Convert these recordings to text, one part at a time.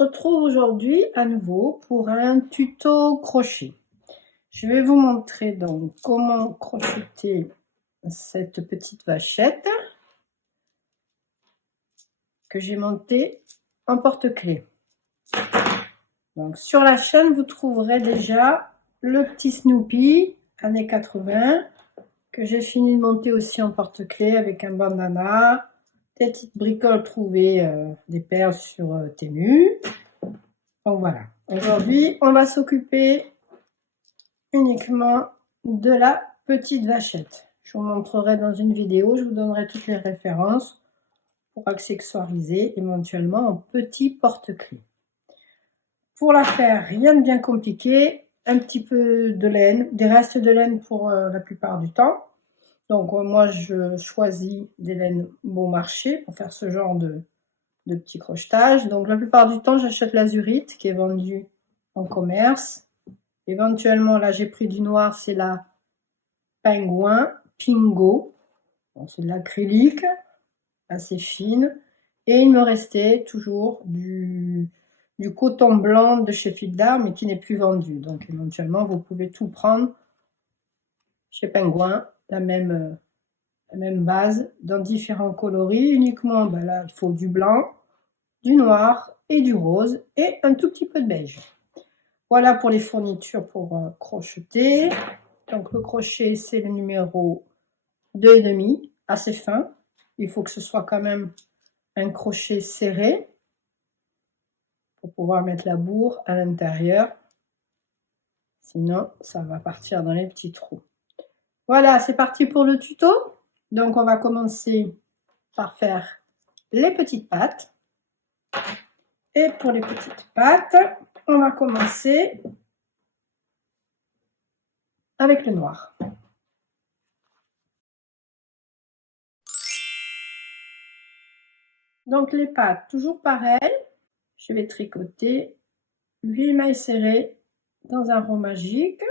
se retrouve aujourd'hui à nouveau pour un tuto crochet. Je vais vous montrer donc comment crocheter cette petite vachette que j'ai montée en porte-clés. Donc sur la chaîne, vous trouverez déjà le petit Snoopy années 80 que j'ai fini de monter aussi en porte-clés avec un bandana, des petites bricoles trouvées, des perles sur Temu. Donc voilà, aujourd'hui on va s'occuper uniquement de la petite vachette. Je vous montrerai dans une vidéo, je vous donnerai toutes les références pour accessoiriser éventuellement en petit porte-clés. Pour la faire, rien de bien compliqué, un petit peu de laine, des restes de laine pour la plupart du temps. Donc moi je choisis des laines bon marché pour faire ce genre de petits crochetages. Donc la plupart du temps j'achète l'azurite qui est vendue en commerce. Éventuellement là j'ai pris du noir, c'est la Pingouin Pingo. Bon, c'est de l'acrylique assez fine. Et il me restait toujours du coton blanc de chez Fildar, mais qui n'est plus vendu. Donc éventuellement vous pouvez tout prendre chez Pingouin, la même base dans différents coloris. Uniquement là il faut du blanc, du noir et du rose et un tout petit peu de beige. Voilà pour les fournitures pour crocheter. Donc le crochet c'est le numéro 2,5, assez fin. Il faut que ce soit quand même un crochet serré pour pouvoir mettre la bourre à l'intérieur. Sinon ça va partir dans les petits trous. Voilà, c'est parti pour le tuto. Donc on va commencer par faire les petites pattes. Et pour les petites pattes, on va commencer avec le noir. Donc les pattes, toujours pareil, je vais tricoter 8 mailles serrées dans un rond magique.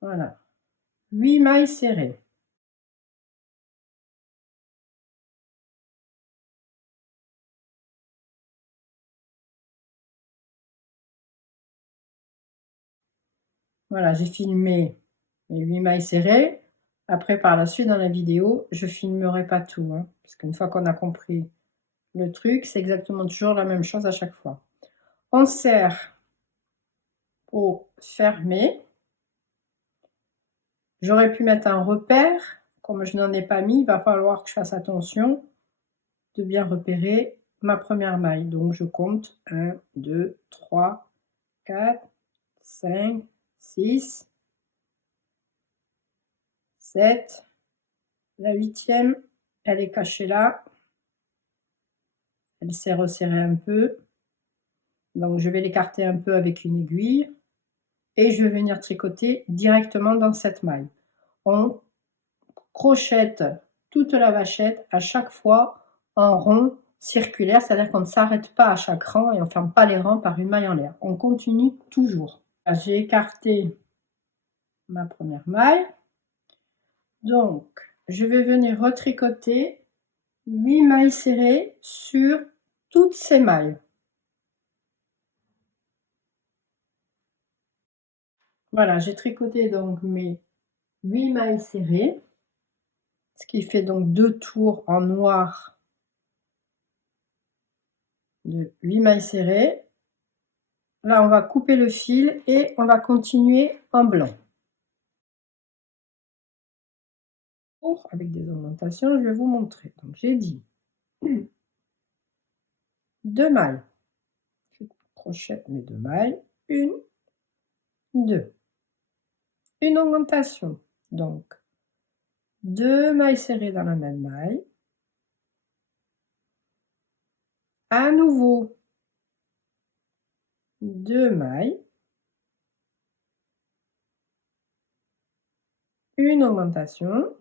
Voilà, 8 mailles serrées. Voilà, j'ai filmé les 8 mailles serrées. Après, par la suite, dans la vidéo, je filmerai pas tout, hein, parce qu'une fois qu'on a compris le truc, c'est exactement toujours la même chose à chaque fois. On serre pour fermer. J'aurais pu mettre un repère, comme je n'en ai pas mis, il va falloir que je fasse attention de bien repérer ma première maille. Donc je compte 1, 2, 3, 4, 5, 6, 7, la 8e, elle est cachée là, elle s'est resserrée un peu, donc je vais l'écarter un peu avec une aiguille et je vais venir tricoter directement dans cette maille. On crochette toute la vachette à chaque fois en rond circulaire, c'est-à-dire qu'on ne s'arrête pas à chaque rang et on ne ferme pas les rangs par une maille en l'air. On continue toujours. J'ai écarté ma première maille. Donc, je vais venir retricoter 8 mailles serrées sur toutes ces mailles. Voilà, j'ai tricoté donc mes 8 mailles serrées, ce qui fait donc 2 tours en noir de 8 mailles serrées. Là, on va couper le fil et on va continuer en blanc. Avec des augmentations, je vais vous montrer. Donc, j'ai dit 2 mailles. Je crochette mes 2 mailles. 1, 2. Une augmentation. Donc, 2 mailles serrées dans la même maille. À nouveau, 2 mailles. Une augmentation.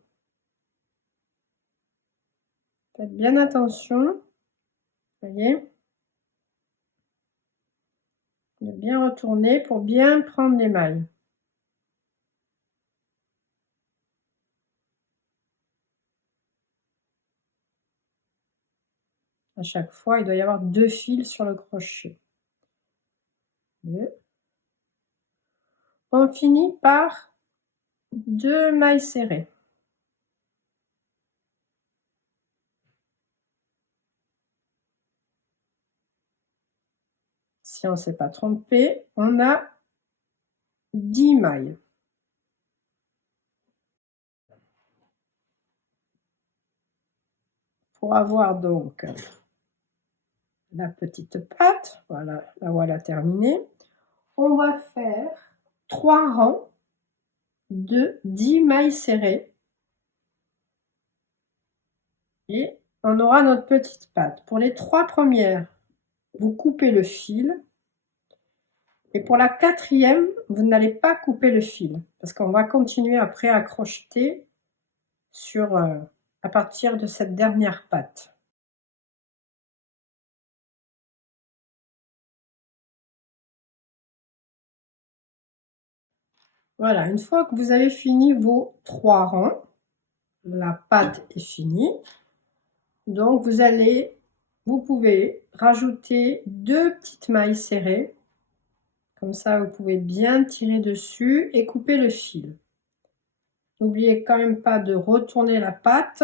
Faites bien attention. Voyez, de bien retourner pour bien prendre les mailles. À chaque fois, il doit y avoir 2 fils sur le crochet. 2. On finit par 2 mailles serrées. Si on ne s'est pas trompé, on a 10 mailles. Pour avoir donc la petite patte, voilà, la voilà terminée, on va faire 3 rangs de 10 mailles serrées et on aura notre petite patte. Pour les 3 premières, vous coupez le fil et pour la 4e, vous n'allez pas couper le fil parce qu'on va continuer après à crocheter sur, à partir de cette dernière patte. Voilà, une fois que vous avez fini vos 3 rangs, la patte est finie. Donc vous pouvez rajouter 2 petites mailles serrées. Comme ça, vous pouvez bien tirer dessus et couper le fil. N'oubliez quand même pas de retourner la patte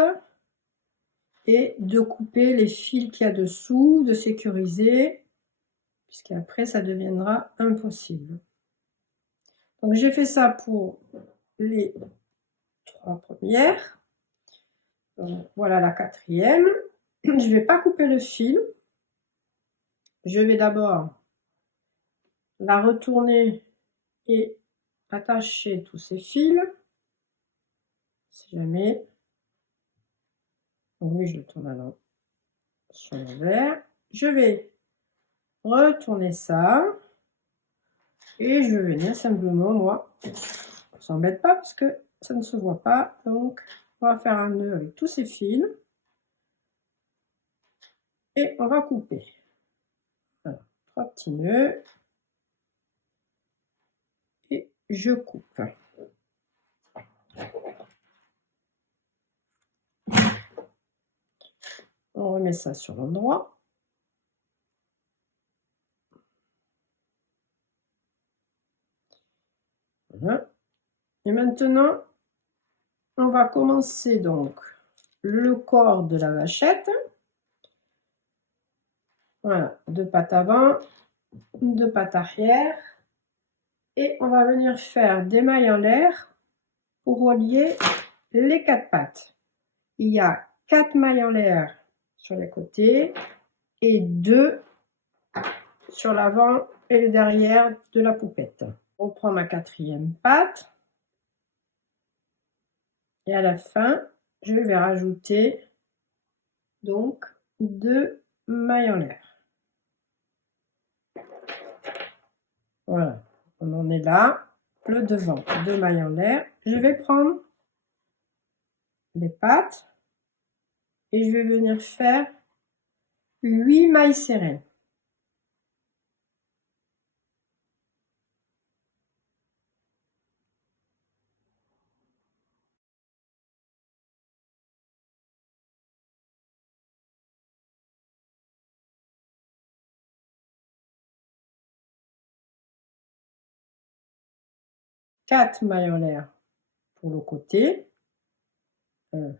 et de couper les fils qu'il y a dessous, de sécuriser, puisqu'après ça deviendra impossible. Donc j'ai fait ça pour les 3 premières. Donc, voilà la 4e. Je ne vais pas couper le fil. Je vais d'abord la retourner et attacher tous ces fils. Si jamais. Donc oui, je le tourne alors sur l'envers. Je vais retourner ça. Et je vais venir simplement, moi, on s'embête pas parce que ça ne se voit pas. Donc, on va faire un nœud avec tous ces fils. Et on va couper. Voilà, 3 petits nœuds. Et je coupe. On remet ça sur l'endroit. Voilà. Et maintenant, on va commencer donc le corps de la vachette. Voilà, 2 pattes avant, 2 pattes arrière. Et on va venir faire des mailles en l'air pour relier les 4 pattes. Il y a 4 mailles en l'air sur les côtés et 2 sur l'avant et le derrière de la poupette. On prend ma 4e patte et à la fin, je vais rajouter donc 2 mailles en l'air. Voilà, on en est là. Le devant, 2 mailles en l'air. Je vais prendre les pattes et je vais venir faire 8 mailles serrées. Quatre mailles en l'air pour le côté. 1,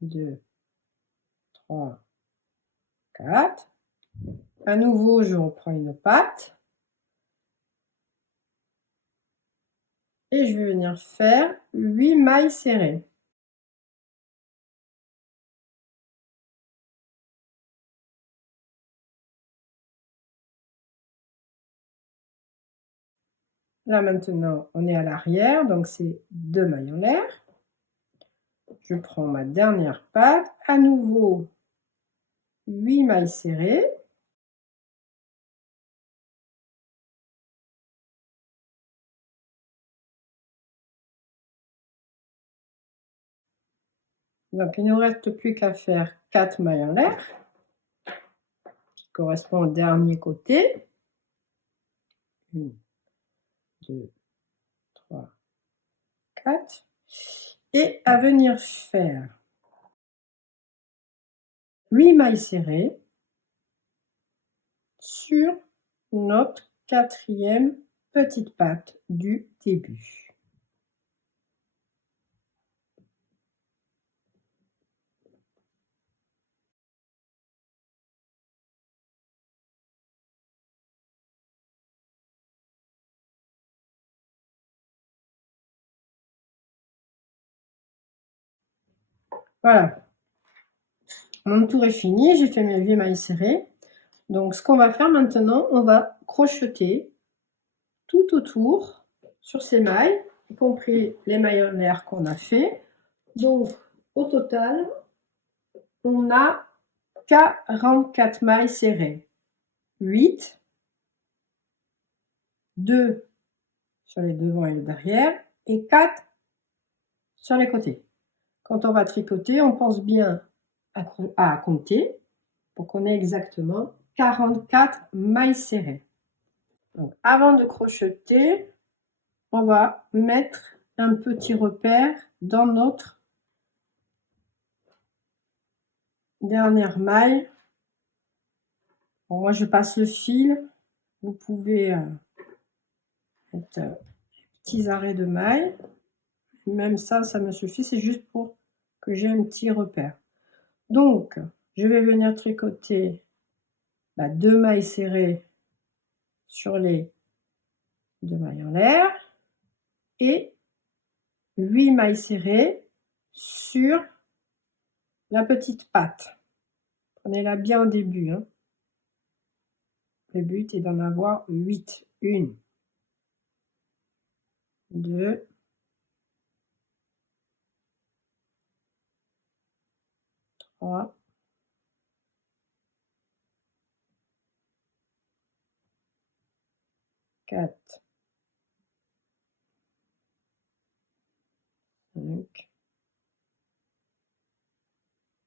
2, 3, 4. À nouveau, je reprends une patte. Et je vais venir faire 8 mailles serrées. Là maintenant, on est à l'arrière, donc c'est 2 mailles en l'air. Je prends ma dernière patte, à nouveau 8 mailles serrées. Donc il ne nous reste plus qu'à faire 4 mailles en l'air, qui correspond au dernier côté. 1, 2, 3, 4. Et à venir faire 8 mailles serrées sur notre 4e petite patte du début. Voilà, mon tour est fini, j'ai fait mes 8 mailles serrées. Donc ce qu'on va faire maintenant, on va crocheter tout autour sur ces mailles, y compris les mailles en l'air qu'on a fait. Donc au total, on a 44 mailles serrées. 8, 2 sur les devants et le derrière, et 4 sur les côtés. Quand on va tricoter, on pense bien à compter pour qu'on ait exactement 44 mailles serrées. Donc, avant de crocheter, on va mettre un petit repère dans notre dernière maille. Bon, moi, je passe le fil. Vous pouvez mettre petits arrêts de mailles. Même ça, ça me suffit. C'est juste pour que j'ai un petit repère. Donc, je vais venir tricoter 2 mailles serrées sur les 2 mailles en l'air et 8 mailles serrées sur la petite patte. Prenez-la bien au début. Hein. Le but est d'en avoir 8. 1, 2, 3, 4, 5,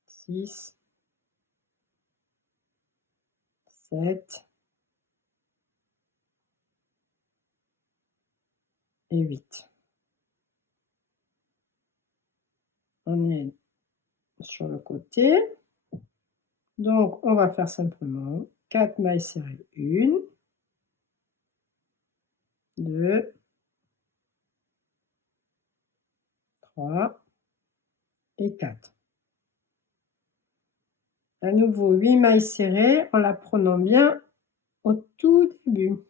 6, 7 et 8. On est sur le côté. Donc, on va faire simplement 4 mailles serrées. 1, 2, 3 et 4. À nouveau 8 mailles serrées en la prenant bien au tout début.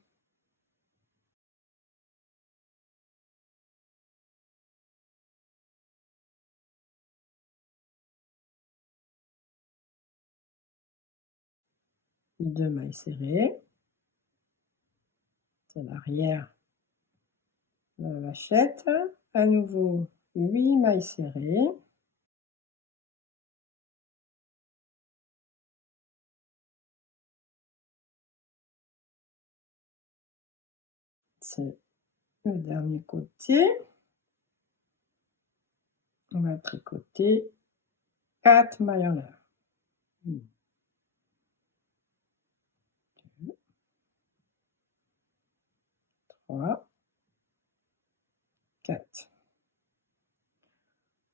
Deux mailles serrées. C'est l'arrière de la vachette. À nouveau 8 mailles serrées. C'est le dernier côté. On va tricoter 4 mailles en l'air. 1, 2, 3, 4.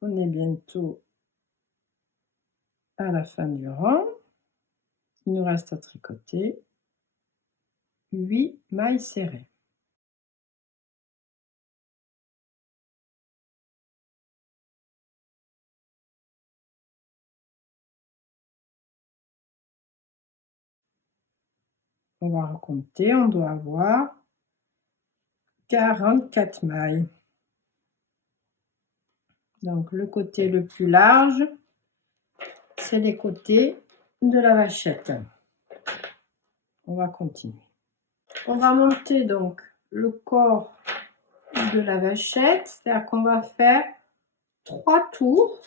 On est bientôt à la fin du rang. Il nous reste à tricoter 8 mailles serrées. On va recompter, on doit avoir 44 mailles. Donc le côté le plus large, c'est les côtés de la vachette. On va continuer. On va monter donc le corps de la vachette, c'est-à-dire qu'on va faire 3 tours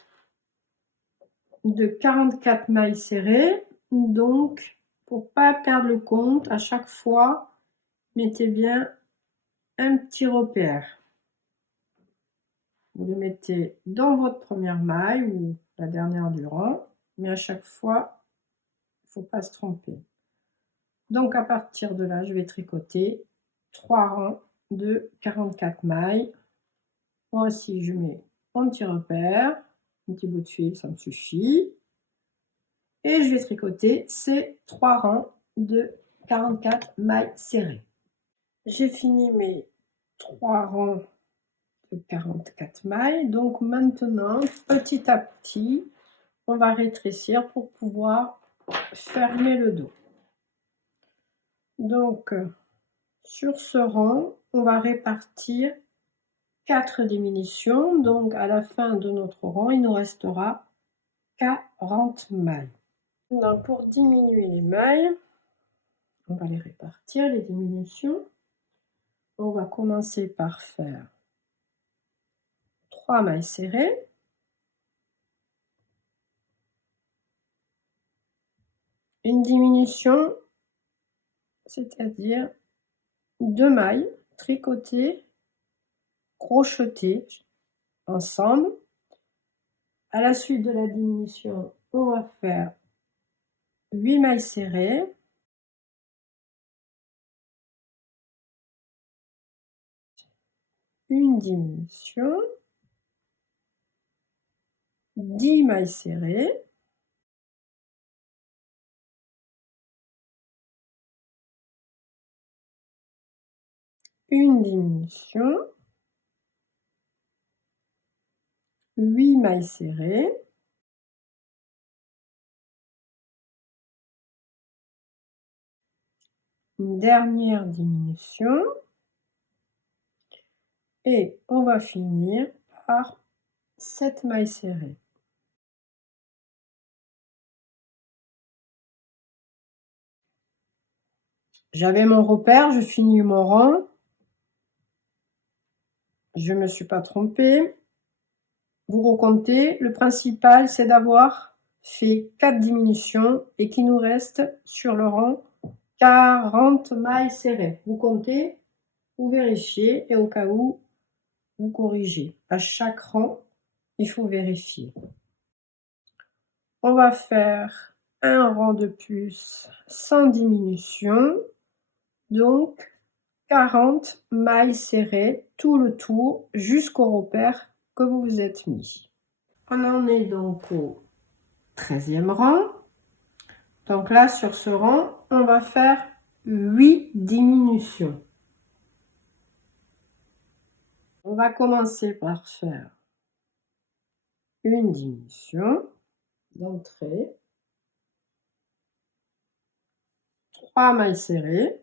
de 44 mailles serrées. Donc, pour pas perdre le compte, à chaque fois, mettez bien un petit repère. Vous le mettez dans votre première maille ou la dernière du rang, mais à chaque fois, il ne faut pas se tromper. Donc, à partir de là, je vais tricoter 3 rangs de 44 mailles. Moi aussi, je mets un petit repère, un petit bout de fil, ça me suffit. et je vais tricoter ces 3 rangs de 44 mailles serrées. J'ai fini mes 3 rangs de 44 mailles, donc maintenant petit à petit on va rétrécir pour pouvoir fermer le dos. Donc sur ce rang on va répartir 4 diminutions, donc à la fin de notre rang il nous restera 40 mailles. Donc pour diminuer les mailles, on va les répartir, les diminutions. On va commencer par faire 3 mailles serrées, une diminution, c'est-à-dire 2 mailles tricotées, crochetées ensemble. À la suite de la diminution, on va faire 8 mailles serrées, une diminution, 10 mailles serrées, une diminution, 8 mailles serrées, une dernière diminution et on va finir par 7 mailles serrées. J'avais mon repère, je finis mon rang, je me suis pas trompée. Vous recomptez, le principal c'est d'avoir fait 4 diminutions et qu'il nous reste sur le rang 40 mailles serrées. Vous comptez, vous vérifiez et au cas où vous corrigez. À chaque rang il faut vérifier. On va faire un rang de plus sans diminution, donc 40 mailles serrées tout le tour jusqu'au repère que vous vous êtes mis. On en est donc au 13e rang. Donc là sur ce rang on va faire 8 diminutions. On va commencer par faire une diminution d'entrée, 3 mailles serrées,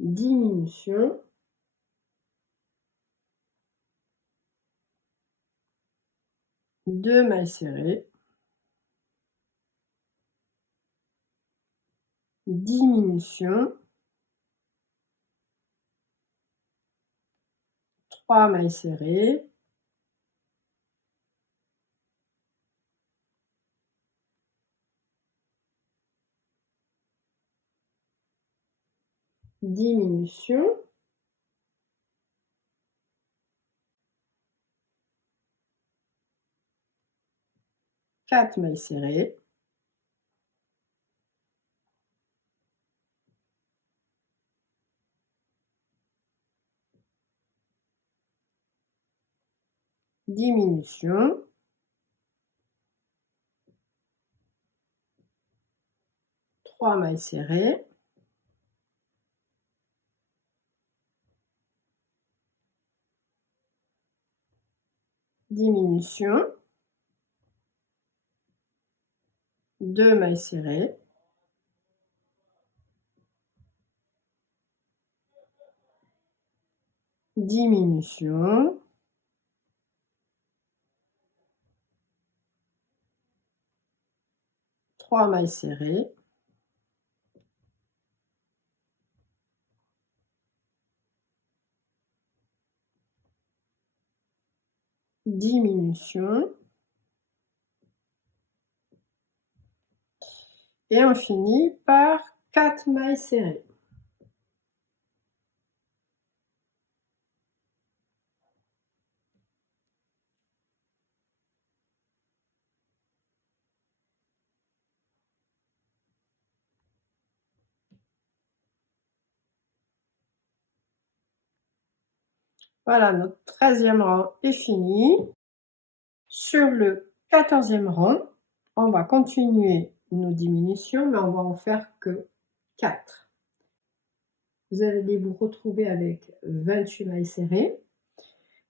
diminution, 2 mailles serrées, diminution, 3 mailles serrées, diminution, 4 mailles serrées, diminution, 3 mailles serrées, diminution, 2 mailles serrées, diminution, 3 mailles serrées, diminution, et on finit par 4 mailles serrées. Voilà, notre 13e rang est fini. Sur le 14e rang, on va continuer nos diminutions, mais on va en faire que 4. Vous allez vous retrouver avec 28 mailles serrées.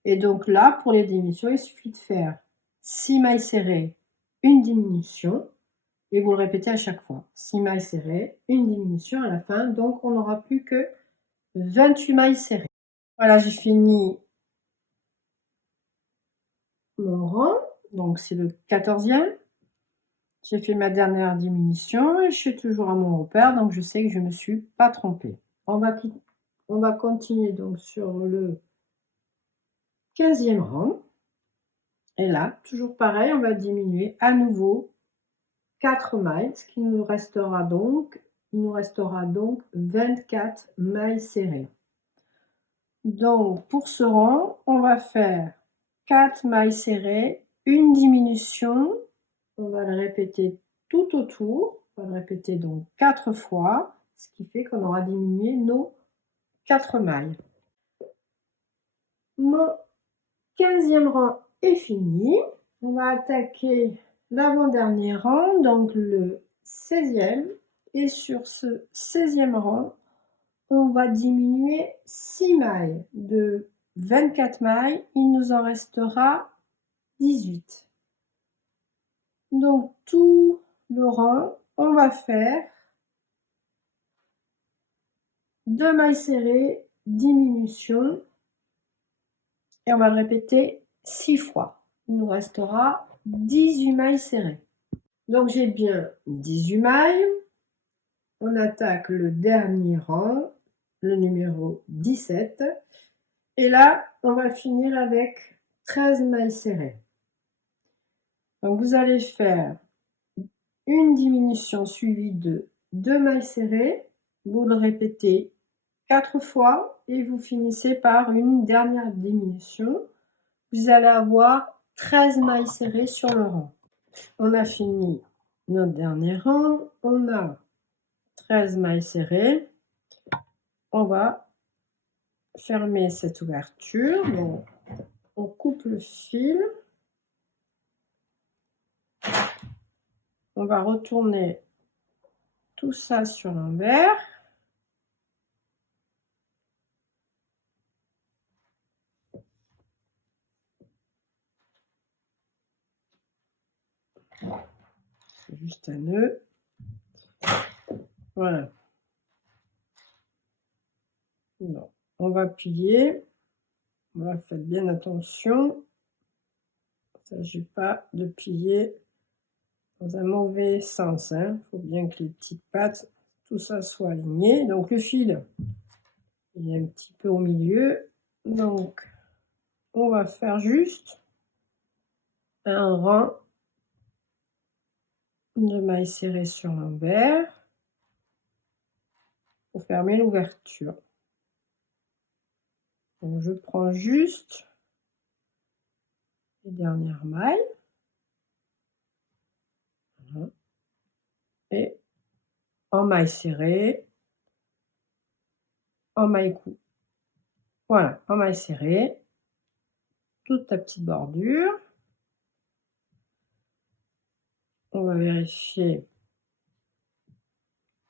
Et donc là, pour les diminutions, il suffit de faire 6 mailles serrées, une diminution, et vous le répétez à chaque fois. 6 mailles serrées, une diminution à la fin, donc on n'aura plus que 28 mailles serrées. Voilà, j'ai fini mon rang, donc c'est le 14e. J'ai fait ma dernière diminution et je suis toujours à mon repère, donc je sais que je ne me suis pas trompée. On va continuer donc sur le 15e rang. Et là, toujours pareil, on va diminuer à nouveau 4 mailles, ce qui nous restera donc, il nous restera donc 24 mailles serrées. Donc pour ce rang, on va faire 4 mailles serrées, une diminution, on va le répéter tout autour, on va le répéter donc 4 fois, ce qui fait qu'on aura diminué nos 4 mailles. Mon 15e rang est fini. On va attaquer l'avant-dernier rang, donc le 16e. Et sur ce 16e rang, on va diminuer 6 mailles. De 24 mailles, il nous en restera 18. Donc tout le rang, on va faire 2 mailles serrées, diminution, et on va le répéter 6 fois. Il nous restera 18 mailles serrées. Donc j'ai bien 18 mailles. On attaque le dernier rang, le numéro 17. Et là, on va finir avec 13 mailles serrées. Donc vous allez faire une diminution suivie de 2 mailles serrées. Vous le répétez 4 fois et vous finissez par une dernière diminution. Vous allez avoir 13 mailles serrées sur le rang. On a fini notre dernier rang. On a 13 mailles serrées. On va fermer cette ouverture. Donc, on coupe le fil. On va retourner tout ça sur l'envers. Juste un nœud. Voilà. Non. On va plier. Voilà, faites bien attention. Il ne s'agit pas de plier dans un mauvais sens. Il faut bien que les petites pattes, tout ça soit aligné. Donc le fil, il est un petit peu au milieu. Donc on va faire juste un rang de mailles serrées sur l'envers pour fermer l'ouverture. Donc je prends juste les dernières mailles. Voilà. Et en maille serrée, en maille coupée. Voilà, en maille serrée, toute ta petite bordure. On va vérifier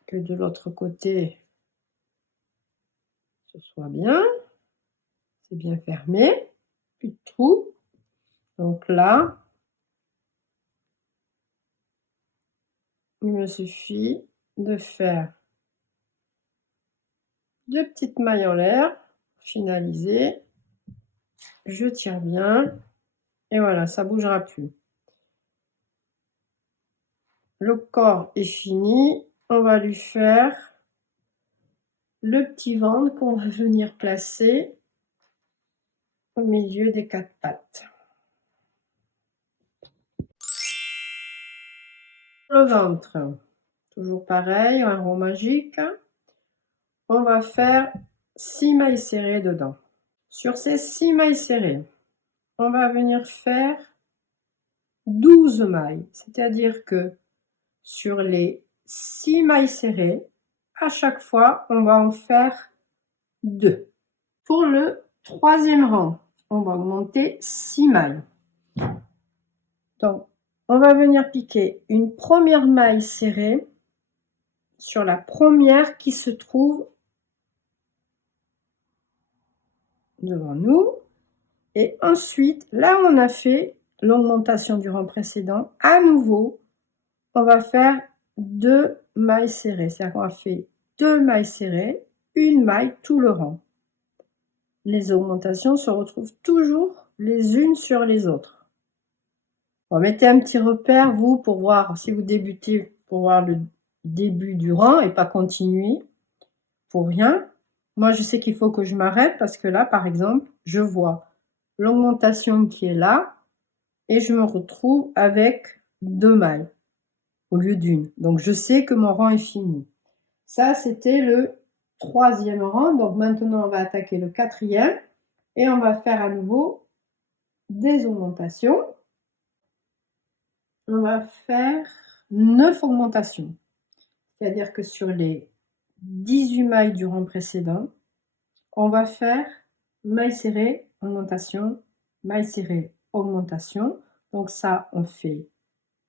que de l'autre côté, ce soit bien. C'est bien fermé, plus de trous. Donc là, il me suffit de faire 2 petites mailles en l'air, finaliser. Je tire bien et voilà, ça bougera plus. Le corps est fini. On va lui faire le petit ventre qu'on va venir placer au milieu des 4 pattes. Le ventre, toujours pareil, un rond magique. On va faire 6 mailles serrées dedans. Sur ces 6 mailles serrées, on va venir faire 12 mailles, c'est-à-dire que sur les 6 mailles serrées, à chaque fois, on va en faire 2. Pour le troisième rang, on va augmenter 6 mailles. Donc, on va venir piquer une première maille serrée sur la première qui se trouve devant nous. Et ensuite, là où on a fait l'augmentation du rang précédent, à nouveau, on va faire 2 mailles serrées. C'est-à-dire qu'on va faire 2 mailles serrées, une maille tout le rang. Les augmentations se retrouvent toujours les unes sur les autres. Bon, mettez un petit repère, vous, pour voir, si vous débutez, pour voir le début du rang et pas continuer pour rien. Moi, je sais qu'il faut que je m'arrête parce que là, par exemple, je vois l'augmentation qui est là et je me retrouve avec 2 mailles au lieu d'une. Donc, je sais que mon rang est fini. Ça, c'était le troisième rang. Donc, maintenant, on va attaquer le quatrième et on va faire à nouveau des augmentations. On va faire 9 augmentations. C'est-à-dire que sur les 18 mailles du rang précédent, on va faire maille serrée, augmentation, maille serrée, augmentation. Donc ça, on fait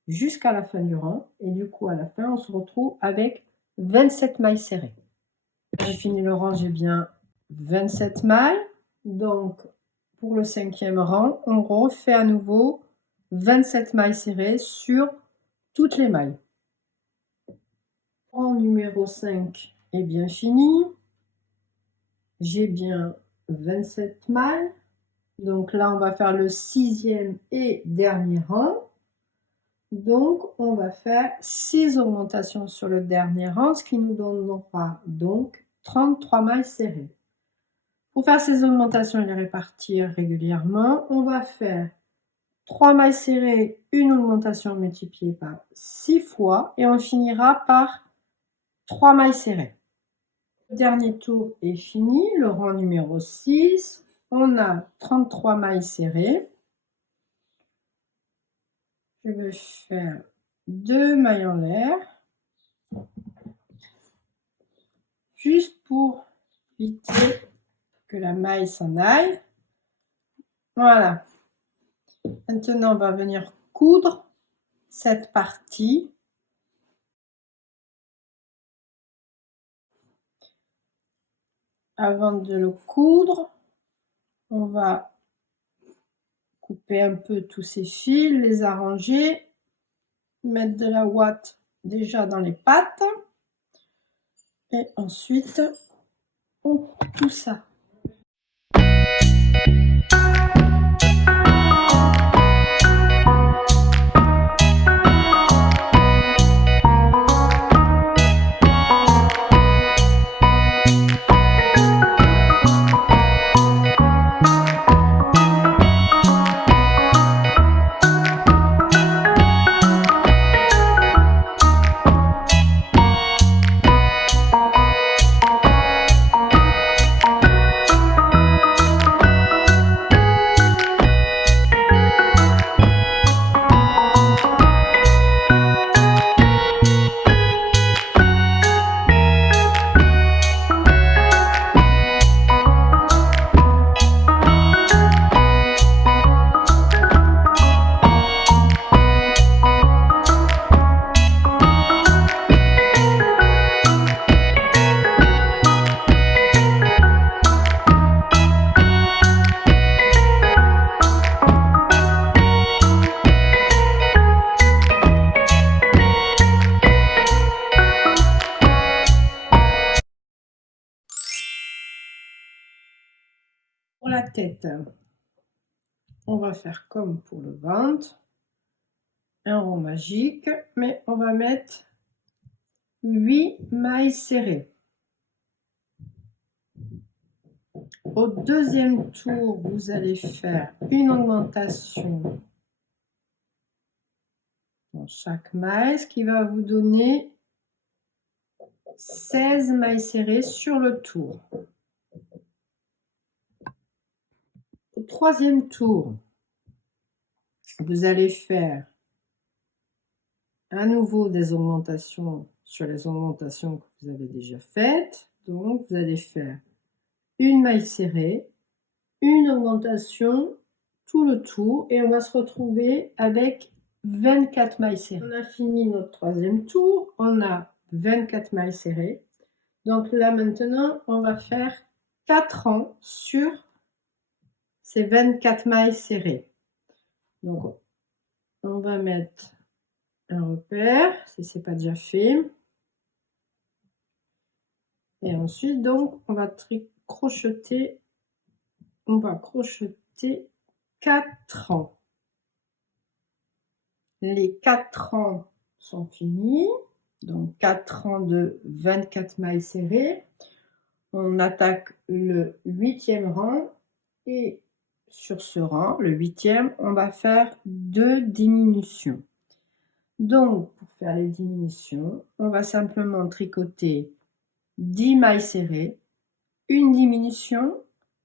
jusqu'à la fin du rang. Et du coup, à la fin, on se retrouve avec 27 mailles serrées. J'ai fini le rang, j'ai bien 27 mailles. Donc, pour le cinquième rang, on refait à nouveau 27 mailles serrées sur toutes les mailles. Rang numéro 5 est bien fini. J'ai bien 27 mailles. Donc là, on va faire le sixième et dernier rang. Donc, on va faire 6 augmentations sur le dernier rang, ce qui nous donnera donc 33 mailles serrées. Pour faire ces augmentations et les répartir régulièrement, on va faire 3 mailles serrées, une augmentation multipliée par 6 fois et on finira par 3 mailles serrées. Le dernier tour est fini, le rang numéro 6. On a 33 mailles serrées. Je vais faire 2 mailles en l'air, juste pour éviter que la maille s'en aille. Voilà. Maintenant, on va venir coudre cette partie. Avant de le coudre, on va couper un peu tous ces fils, les arranger, mettre de la ouate déjà dans les pattes et ensuite on coupe tout ça. Pour la tête, on va faire comme pour le ventre, un rond magique, mais on va mettre 8 mailles serrées. Au deuxième tour, vous allez faire une augmentation dans chaque maille, ce qui va vous donner 16 mailles serrées sur le tour. Au troisième tour, vous allez faire à nouveau des augmentations sur les augmentations que vous avez déjà faites. Donc, vous allez faire une maille serrée, une augmentation tout le tour et on va se retrouver avec 24 mailles serrées. On a fini notre troisième tour, on a 24 mailles serrées. Donc là maintenant, on va faire 4 rangs sur ces 24 mailles serrées. Donc on va mettre un repère si c'est pas déjà fait. Et ensuite donc on va crocheter, on va crocheter 4 rangs. Les 4 rangs sont finis, donc 4 rangs de 24 mailles serrées. On attaque le 8e rang et sur ce rang, le 8e, on va faire 2 diminutions. Donc, pour faire les diminutions, on va simplement tricoter 10 mailles serrées, une diminution,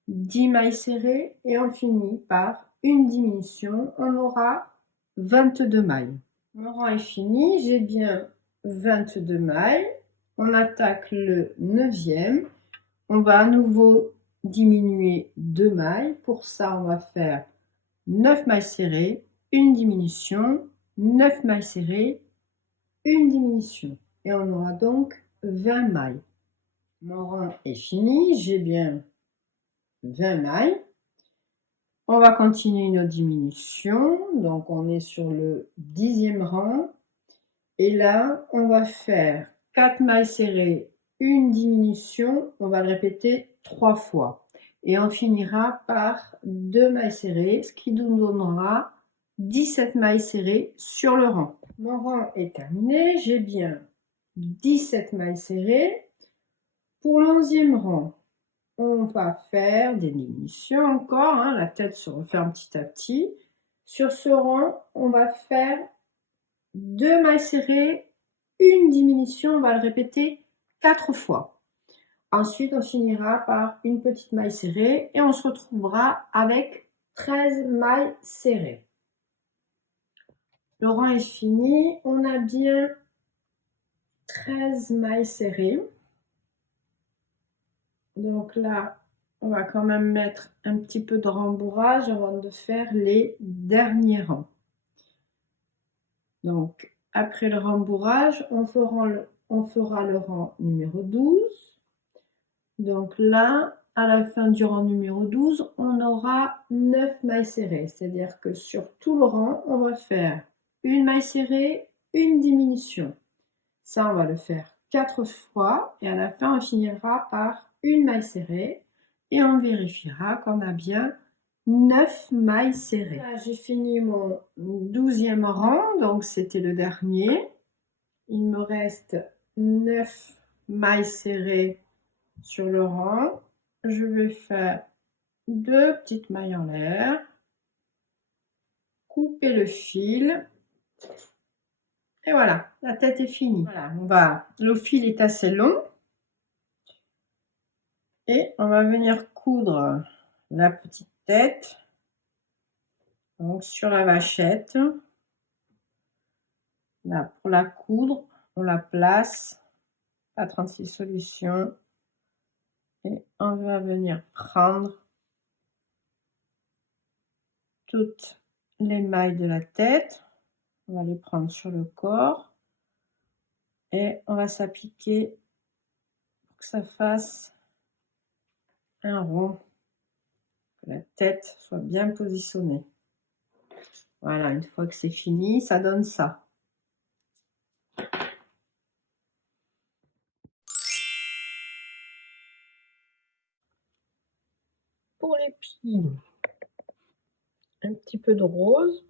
10 mailles serrées et on finit par une diminution. On aura 22 mailles. Mon rang est fini, j'ai bien 22 mailles. On attaque le 9e. On va à nouveau diminuer 2 mailles. Pour ça, on va faire 9 mailles serrées, une diminution, 9 mailles serrées, une diminution. Et on aura donc 20 mailles. Mon rang est fini, j'ai bien 20 mailles. On va continuer nos diminutions. Donc, on est sur le 10e rang. Et là, on va faire 4 mailles serrées, une diminution. On va le répéter 3 fois. Et on finira par 2 mailles serrées, ce qui nous donnera 17 mailles serrées sur le rang. Mon rang est terminé. J'ai bien 17 mailles serrées. Pour le 11e rang, on va faire des diminutions encore, hein, la tête se referme petit à petit. Sur ce rang, on va faire 2 mailles serrées, une diminution, on va le répéter 4 fois. Ensuite, on finira par une petite maille serrée et on se retrouvera avec 13 mailles serrées. Le rang est fini, on a bien 13 mailles serrées. Donc là, on va quand même mettre un petit peu de rembourrage avant de faire les derniers rangs. Donc, après le rembourrage, on fera le rang numéro 12. Donc là, à la fin du rang numéro 12, on aura 9 mailles serrées. C'est-à-dire que sur tout le rang, on va faire une maille serrée, une diminution. Ça, on va le faire 4 fois. Et à la fin, on finira par une maille serrée. Et on vérifiera qu'on a bien 9 mailles serrées. Là, j'ai fini mon 12e rang, donc c'était le dernier. Il me reste 9 mailles serrées sur le rang. Je vais faire 2 petites mailles en l'air, couper le fil. Et voilà, la tête est finie. Voilà, le fil est assez long. Et on va venir coudre la petite tête. Donc sur la vachette. Là, pour la coudre, on la place à 36 solutions. Et on va venir prendre toutes les mailles de la tête. On va les prendre sur le corps. Et on va s'appliquer pour que ça fasse un rond. Que la tête soit bien positionnée. Voilà, une fois que c'est fini, ça donne ça. Pour les pieds, un petit peu de rose.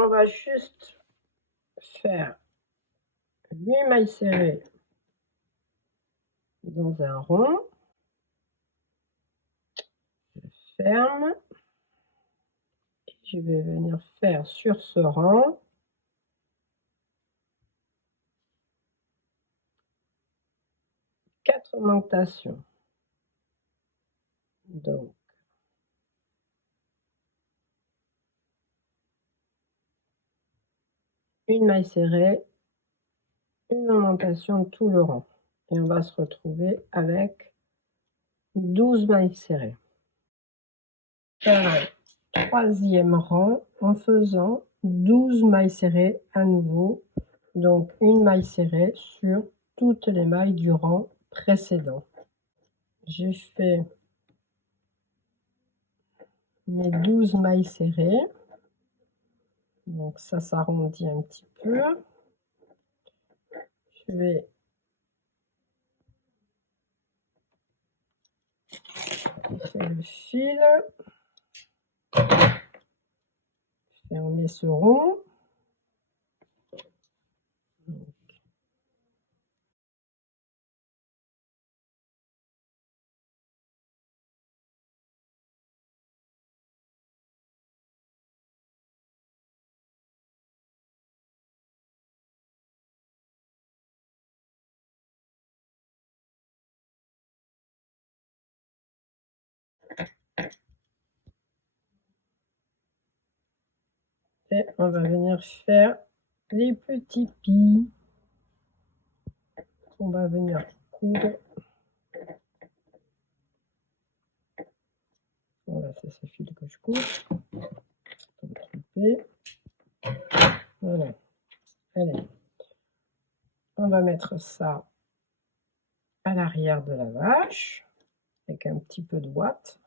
On va juste faire 8 mailles serrées dans un rond. Je ferme. Je vais venir faire sur ce rang 4 augmentations. Donc, une maille serrée, une augmentation de tout le rang. Et on va se retrouver avec 12 mailles serrées. Faire un troisième rang en faisant 12 mailles serrées à nouveau. Donc une maille serrée sur toutes les mailles du rang précédent. J'ai fait mes 12 mailles serrées. Donc ça s'arrondit un petit peu. Je vais faire le fil. Fermer ce rond. Et on va venir faire les petits plis. On va venir coudre. Voilà, c'est ce fil que je coupe. Voilà. Allez. On va mettre ça à l'arrière de la vache avec un petit peu de ouate.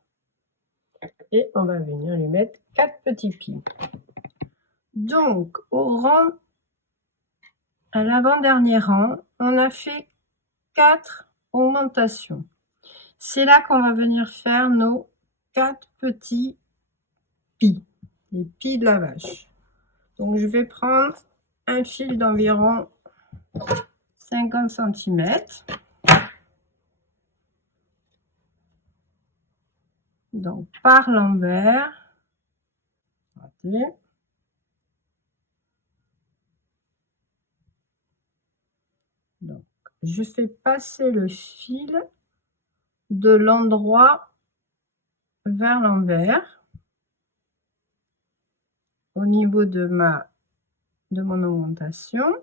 Et on va venir lui mettre 4 petits plis. Donc, au rang, à l'avant-dernier rang, on a fait 4 augmentations. C'est là qu'on va venir faire nos 4 petits plis, les plis de la vache. Donc, je vais prendre un fil d'environ 50 cm. Donc, par l'envers. Donc, je fais passer le fil de l'endroit vers l'envers au niveau de mon augmentation,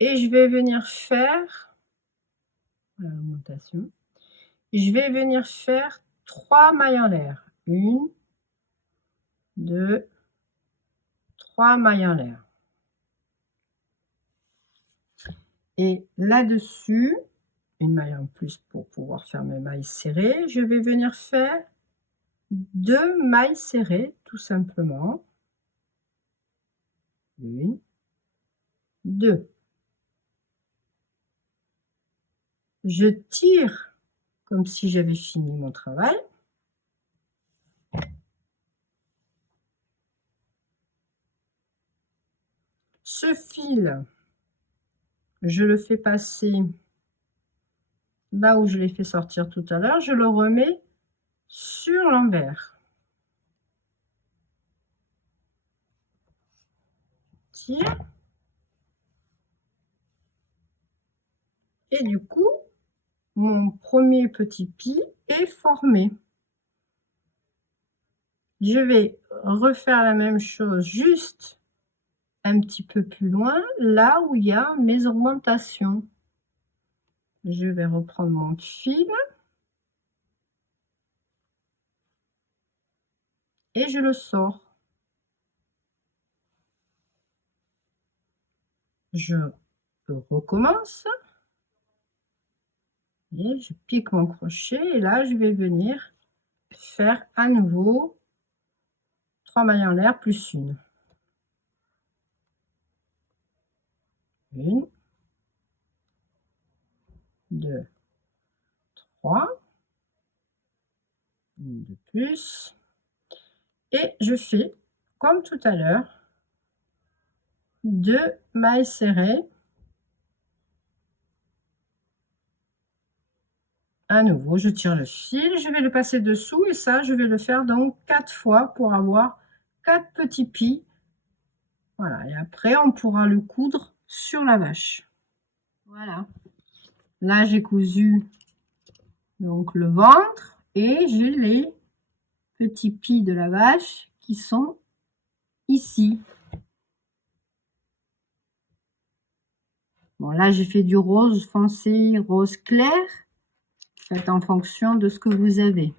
et je vais venir faire l'augmentation. Je vais venir faire 3 mailles en l'air. 1, 2, 3 mailles en l'air. Et là-dessus, une maille en plus pour pouvoir faire mes mailles serrées, je vais venir faire 2 mailles serrées tout simplement. 1, 2. Je tire comme si j'avais fini mon travail. Ce fil, je le fais passer là où je l'ai fait sortir tout à l'heure, je le remets sur l'envers. Tire. Et du coup, mon premier petit pli est formé. Je vais refaire la même chose juste un petit peu plus loin, là où il y a mes augmentations. Je vais reprendre mon fil et je le sors. Je recommence et je pique mon crochet, et là je vais venir faire à nouveau 3 mailles en l'air plus une. 1, 2, 3, une de plus, et je fais comme tout à l'heure 2 mailles serrées. À nouveau, je tire le fil, je vais le passer dessous, et ça, je vais le faire donc 4 fois pour avoir 4 petits plis. Voilà, et après, on pourra le coudre sur la vache. Voilà. Là, j'ai cousu donc le ventre, et j'ai les petits plis de la vache qui sont ici. Bon, Bon, là, j'ai fait du rose foncé, rose clair. Faites en fonction de ce que vous avez.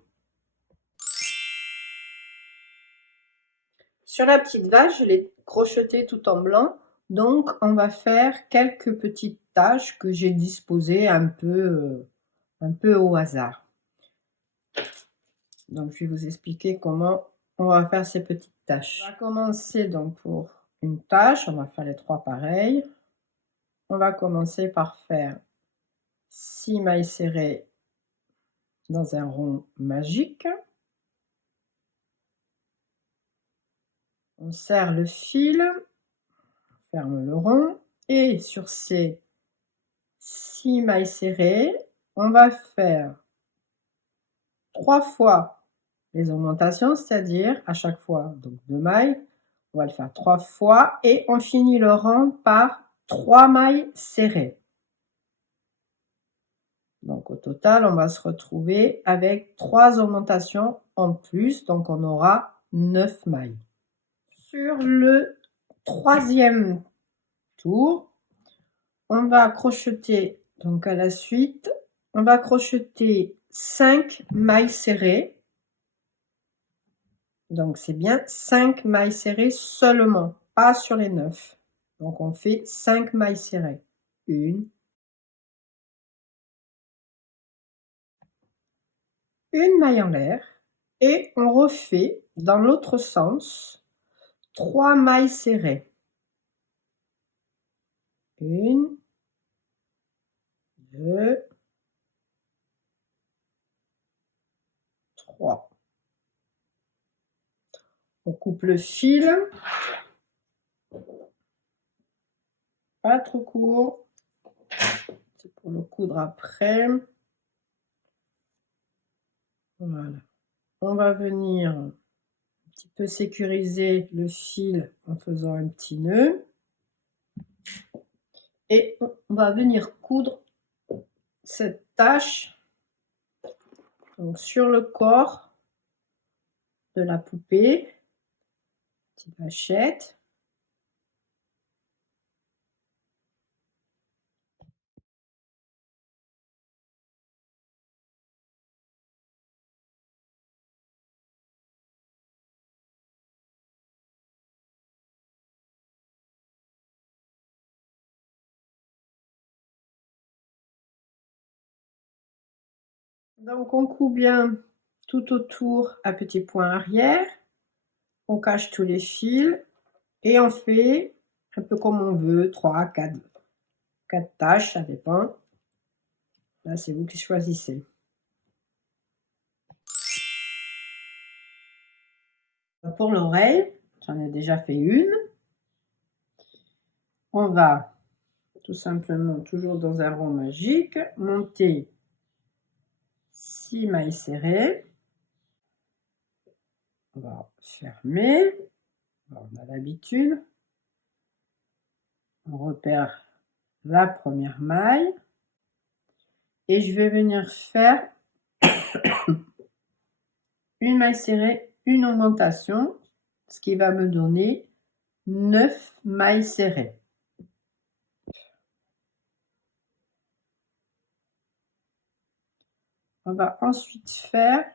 Sur la petite vache, je l'ai crochetée tout en blanc. Donc, on va faire quelques petites taches que j'ai disposées un peu au hasard. Donc, je vais vous expliquer comment on va faire ces petites taches. On va commencer donc pour une tache. On va faire les 3 pareilles. On va commencer par faire 6 mailles serrées dans un rond magique. On serre le fil, on ferme le rond et sur ces 6 mailles serrées, on va faire 3 fois les augmentations, c'est-à-dire à chaque fois donc 2 mailles, on va le faire 3 fois et on finit le rang par 3 mailles serrées. Donc au total, on va se retrouver avec 3 augmentations en plus, donc on aura 9 mailles. Sur le 3e tour, on va crocheter donc à la suite, on va crocheter 5 mailles serrées. Donc c'est bien 5 mailles serrées seulement, pas sur les 9. Donc on fait 5 mailles serrées. 1, une maille en l'air et on refait dans l'autre sens 3 mailles serrées. 1, 2, 3. On coupe le fil, pas trop court, c'est pour le coudre après. Voilà. On va venir un petit peu sécuriser le fil en faisant un petit nœud. Et on va venir coudre cette tache donc sur le corps de la poupée. Petite vachette. Donc on coud bien tout autour à petits points arrière. On cache tous les fils et on fait un peu comme on veut, 3, 4 taches, ça dépend. Là, c'est vous qui choisissez. Pour l'oreille, j'en ai déjà fait une. On va tout simplement, toujours dans un rond magique, monter 6 mailles serrées. On va fermer. On a l'habitude. On repère la première maille. Et je vais venir faire une maille serrée, une augmentation, ce qui va me donner 9 mailles serrées. On va ensuite faire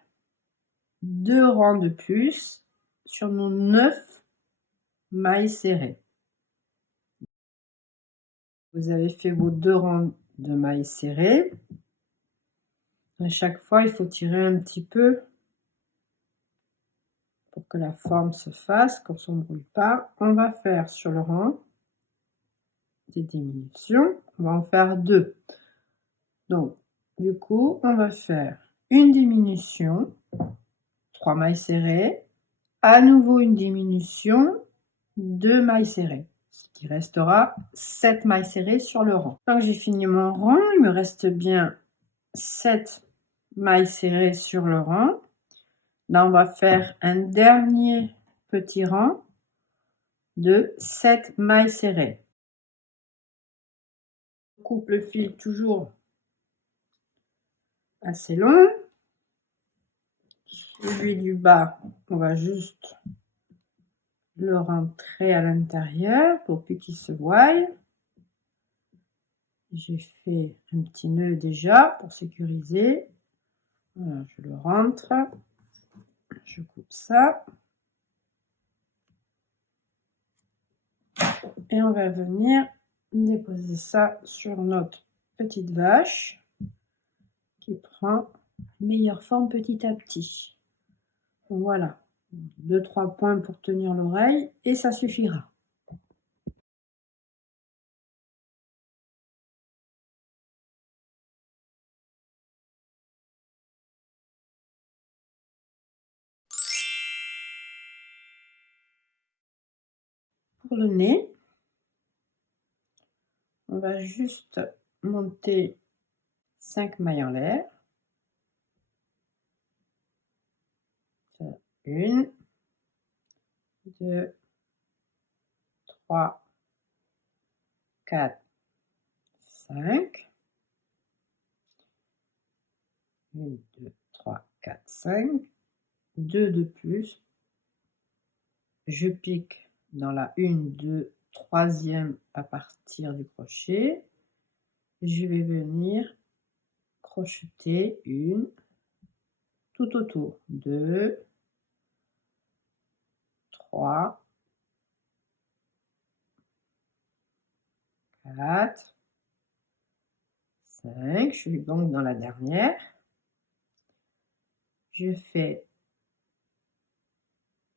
2 rangs de plus sur nos 9 mailles serrées. Vous avez fait vos 2 rangs de mailles serrées. À chaque fois, il faut tirer un petit peu pour que la forme se fasse, qu'on ne s'embrouille pas. On va faire sur le rang des diminutions. On va en faire 2. Donc, du coup, on va faire une diminution, 3 mailles serrées, à nouveau une diminution, 2 mailles serrées, ce qui restera 7 mailles serrées sur le rang. Donc, j'ai fini mon rang, il me reste bien 7 mailles serrées sur le rang. Là, on va faire un dernier petit rang de 7 mailles serrées. On coupe le fil toujours assez long. Celui du bas, on va juste le rentrer à l'intérieur pour plus qu'il se voie. j'ai fait un petit nœud déjà pour sécuriser. Voilà, je le rentre, je coupe ça. Et on va venir déposer ça sur notre petite vache qui prend meilleure forme petit à petit. Voilà, 2-3 points pour tenir l'oreille et ça suffira. Pour le nez, on va juste monter 5 mailles en l'air. 1, 2, 3, 4, 5. 1, 2, 3, 4, 5. 2 de plus. Je pique dans la 1, 2, 3e à partir du crochet. Je vais venir crocheter une tout autour. 2, 3, 4, 5. Je suis donc dans la dernière. Je fais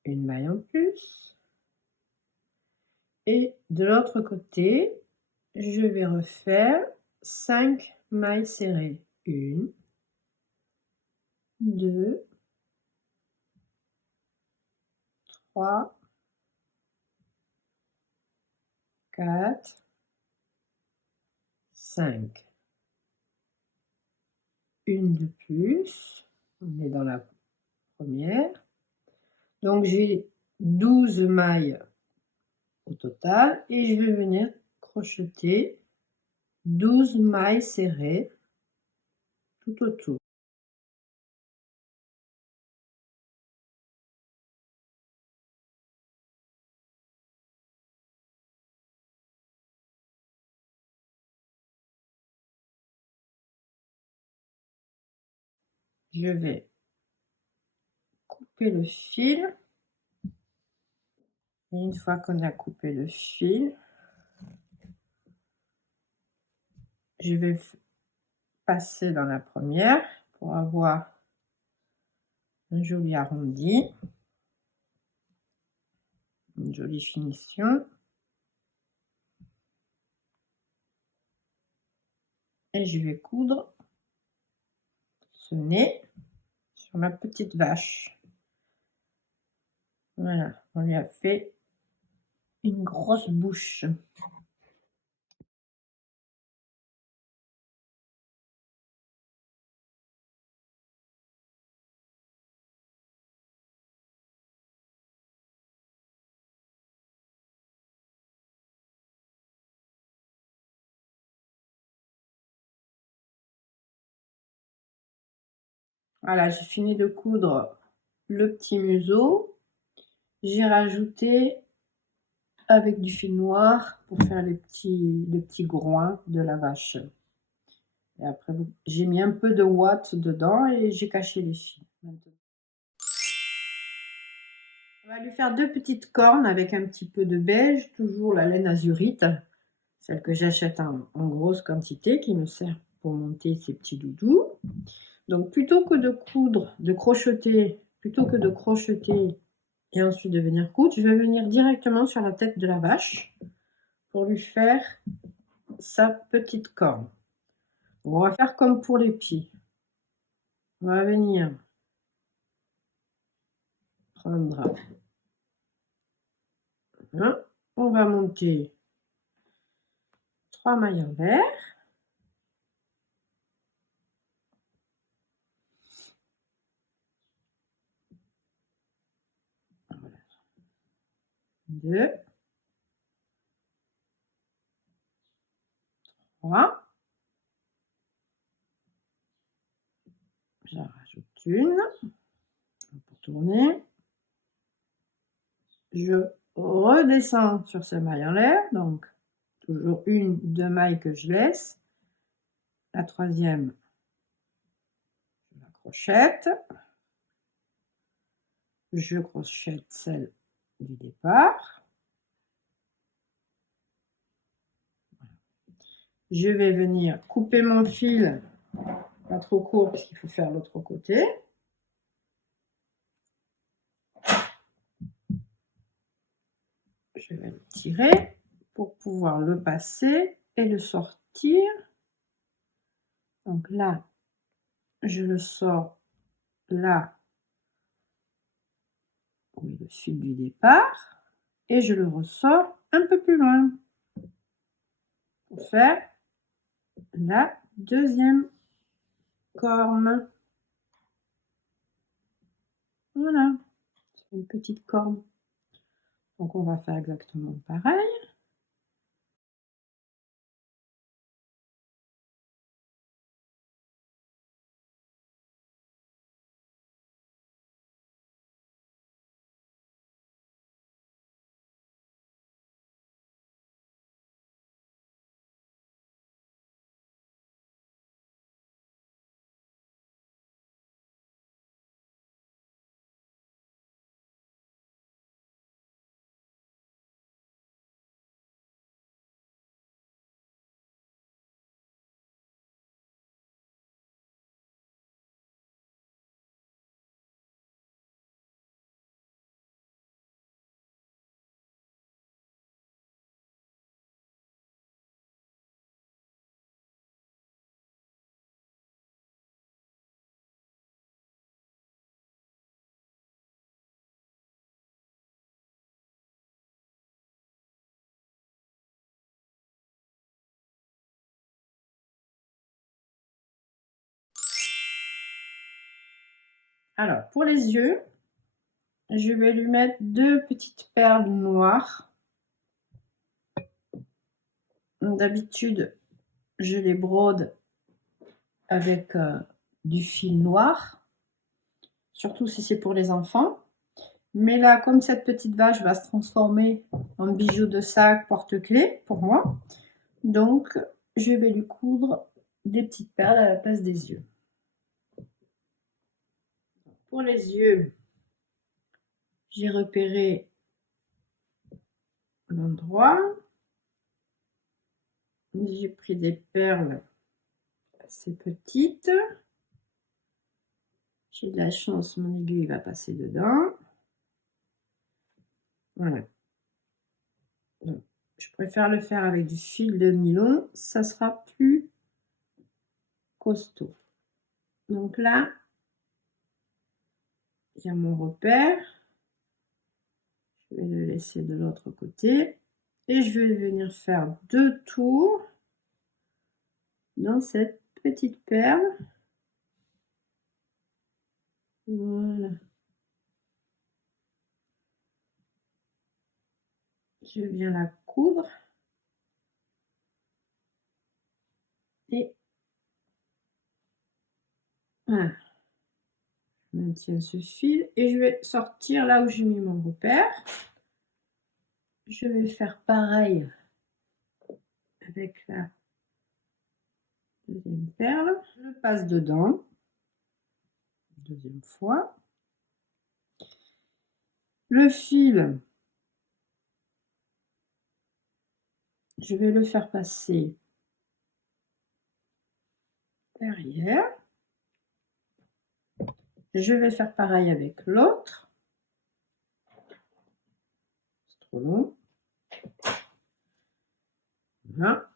une maille en plus. Et de l'autre côté, je vais refaire 5 mailles serrées. 1, 2, 3, 4, 5. Une de plus. On est dans la première. Donc j'ai 12 mailles au total et je vais venir crocheter 12 mailles serrées tout autour. Je vais couper le fil. Et une fois qu'on a coupé le fil, je vais passer dans la première pour avoir un joli arrondi, une jolie finition. Et je vais coudre ce nez sur ma petite vache. Voilà, on lui a fait une grosse bouche. Voilà, j'ai fini de coudre le petit museau. J'ai rajouté avec du fil noir pour faire le petit groin de la vache. Et après, j'ai mis un peu de ouate dedans et j'ai caché les fils. Maintenant, on va lui faire 2 petites cornes avec un petit peu de beige, toujours la laine azurite, celle que j'achète en grosse quantité, qui me sert pour monter ces petits doudous. Donc plutôt que de coudre, de crocheter, et ensuite de venir coudre, je vais venir directement sur la tête de la vache pour lui faire sa petite corne. On va faire comme pour les pieds. On va venir prendre, hein, on va monter 3 mailles en l'air. Voilà. 2, 3. J'en rajoute une pour tourner. Je redescends sur ces mailles en l'air, donc toujours 1, 2 mailles que je laisse. La troisième, je la crochette. Je crochette celle du départ. Je vais venir couper mon fil, pas trop court parce qu'il faut faire l'autre côté. Je vais le tirer pour pouvoir le passer et le sortir. Donc là, je le sors là où est le fil du départ et je le ressors un peu plus loin pour faire la deuxième corne. Voilà, c'est une petite corne. Donc on va faire exactement pareil. Alors, pour les yeux, je vais lui mettre 2 petites perles noires. D'habitude, je les brode avec du fil noir, surtout si c'est pour les enfants. Mais là, comme cette petite vache va se transformer en bijou de sac porte-clés pour moi, donc je vais lui coudre des petites perles à la place des yeux. Pour les yeux, j'ai repéré l'endroit. J'ai pris des perles assez petites. J'ai de la chance, mon aiguille va passer dedans. Voilà. Donc, je préfère le faire avec du fil de nylon, ça sera plus costaud. Donc là, il y a mon repère. Je vais le laisser de l'autre côté et je vais venir faire 2 tours dans cette petite perle. Voilà. Je viens la coudre et voilà. Je maintiens ce fil et je vais sortir là où j'ai mis mon repère. Je vais faire pareil avec la deuxième perle. Je passe dedans, deuxième fois. Le fil, je vais le faire passer derrière. Je vais faire pareil avec l'autre. C'est trop long. Voilà.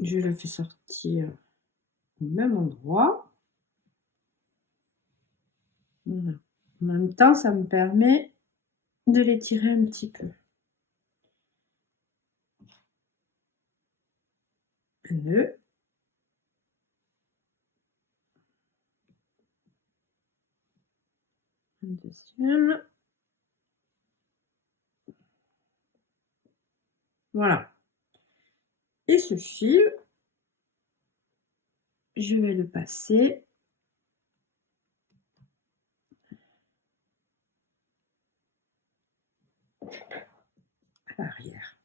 Je le fais sortir au même endroit. Voilà. En même temps, ça me permet de l'étirer un petit peu. Un nœud. Un deuxième. Voilà. Et ce fil, je vais le passer l'arrière.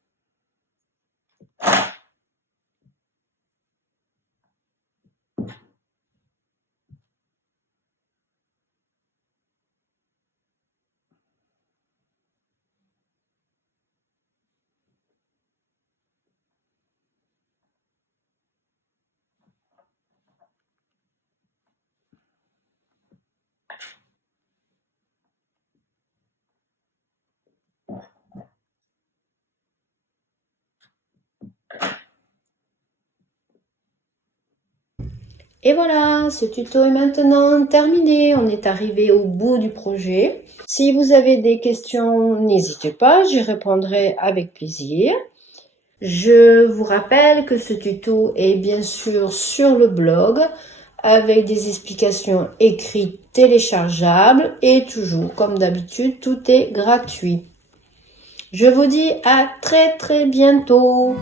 Et voilà, ce tuto est maintenant terminé. On est arrivé au bout du projet. Si vous avez des questions, n'hésitez pas, j'y répondrai avec plaisir. Je vous rappelle que ce tuto est bien sûr sur le blog avec des explications écrites téléchargeables et toujours, comme d'habitude, tout est gratuit. Je vous dis à très bientôt.